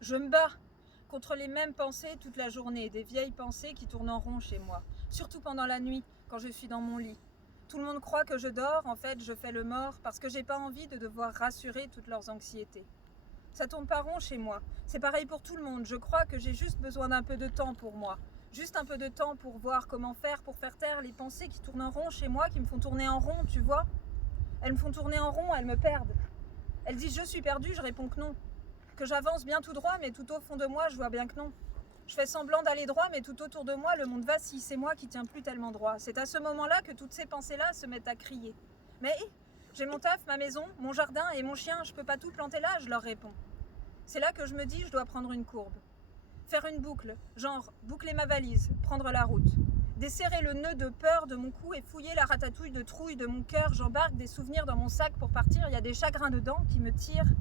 Je me bats contre les mêmes pensées toute la journée, des vieilles pensées qui tournent en rond chez moi, surtout pendant la nuit, quand je suis dans mon lit. Tout le monde croit que je dors, en fait je fais le mort parce que j'ai pas envie de devoir rassurer toutes leurs anxiétés. Ça tourne pas rond chez moi, c'est pareil pour tout le monde, je crois que j'ai juste besoin d'un peu de temps pour moi. Juste un peu de temps pour voir comment faire pour faire taire les pensées qui tournent en rond chez moi, qui me font tourner en rond, tu vois. Elles me font tourner en rond, elles me perdent. Elles disent je suis perdue, je réponds que non. Que j'avance bien tout droit, mais tout au fond de moi, je vois bien que non. Je fais semblant d'aller droit, mais tout autour de moi, le monde vacille, c'est moi qui tiens plus tellement droit. C'est à ce moment-là que toutes ces pensées-là se mettent à crier. Mais j'ai mon taf, ma maison, mon jardin et mon chien, je peux pas tout planter là, je leur réponds. C'est là que je me dis, je dois prendre une courbe. Faire une boucle, genre boucler ma valise, prendre la route. Desserrer le nœud de peur de mon cou et fouiller la ratatouille de trouille de mon cœur, j'embarque des souvenirs dans mon sac pour partir, il y a des chagrins dedans qui me tirent.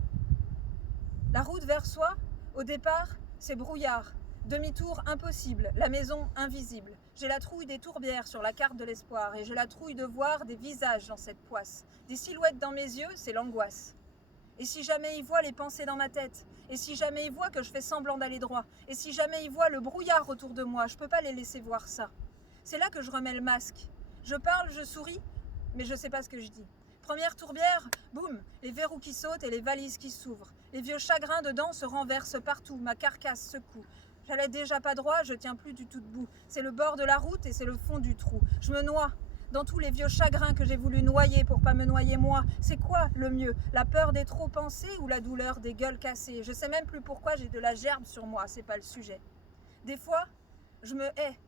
La route vers soi, au départ, c'est brouillard. Demi-tour impossible, la maison invisible. J'ai la trouille des tourbières sur la carte de l'espoir et j'ai la trouille de voir des visages dans cette poisse. Des silhouettes dans mes yeux, c'est l'angoisse. Et si jamais ils voient les pensées dans ma tête, et si jamais ils voient que je fais semblant d'aller droit, et si jamais ils voient le brouillard autour de moi, je peux pas les laisser voir ça. C'est là que je remets le masque. Je parle, je souris, mais je sais pas ce que je dis. Première tourbière, boum, les verrous qui sautent et les valises qui s'ouvrent. Les vieux chagrins dedans se renversent partout, ma carcasse secoue. J'allais déjà pas droit, je tiens plus du tout debout. C'est le bord de la route et c'est le fond du trou. Je me noie dans tous les vieux chagrins que j'ai voulu noyer pour pas me noyer moi. C'est quoi le mieux? La peur des trop pensés ou la douleur des gueules cassées? Je sais même plus pourquoi j'ai de la gerbe sur moi, c'est pas le sujet. Des fois, je me hais.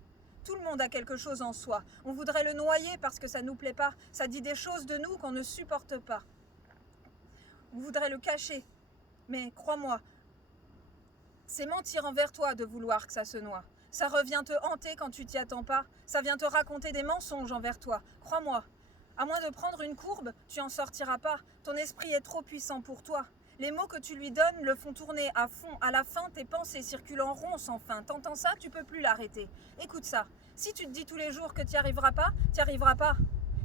Tout le monde a quelque chose en soi. On voudrait le noyer parce que ça nous plaît pas. Ça dit des choses de nous qu'on ne supporte pas. On voudrait le cacher. Mais crois-moi, c'est mentir envers toi de vouloir que ça se noie. Ça revient te hanter quand tu t'y attends pas. Ça vient te raconter des mensonges envers toi. Crois-moi. À moins de prendre une courbe, tu en sortiras pas. Ton esprit est trop puissant pour toi. Les mots que tu lui donnes le font tourner à fond. À la fin, tes pensées circulent en rond sans fin. T'entends ça, tu peux plus l'arrêter. Écoute ça. Si tu te dis tous les jours que tu n'y arriveras pas, tu n'y arriveras pas.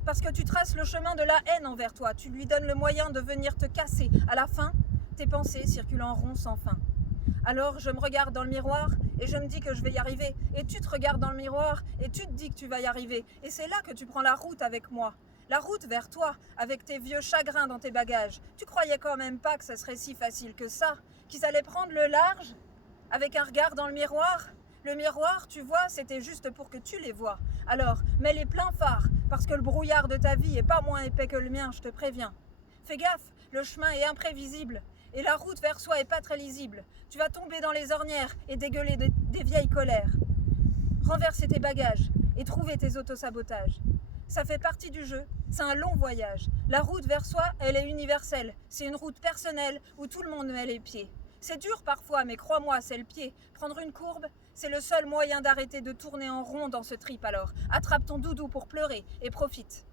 Parce que tu traces le chemin de la haine envers toi. Tu lui donnes le moyen de venir te casser. À la fin, tes pensées circulent en rond sans fin. Alors je me regarde dans le miroir et je me dis que je vais y arriver. Et tu te regardes dans le miroir et tu te dis que tu vas y arriver. Et c'est là que tu prends la route avec moi. La route vers toi, avec tes vieux chagrins dans tes bagages. Tu croyais quand même pas que ça serait si facile que ça? Qu'ils allaient prendre le large avec un regard dans le miroir? Le miroir, tu vois, c'était juste pour que tu les vois. Alors, mets les pleins phares, parce que le brouillard de ta vie est pas moins épais que le mien, je te préviens. Fais gaffe, le chemin est imprévisible. Et la route vers soi est pas très lisible. Tu vas tomber dans les ornières et dégueuler des vieilles colères. Renverser tes bagages et trouver tes autosabotages. Ça fait partie du jeu, c'est un long voyage. La route vers soi, elle est universelle. C'est une route personnelle où tout le monde met les pieds. C'est dur parfois, mais crois-moi, c'est le pied. Prendre une courbe, c'est le seul moyen d'arrêter de tourner en rond dans ce trip alors. Attrape ton doudou pour pleurer et profite.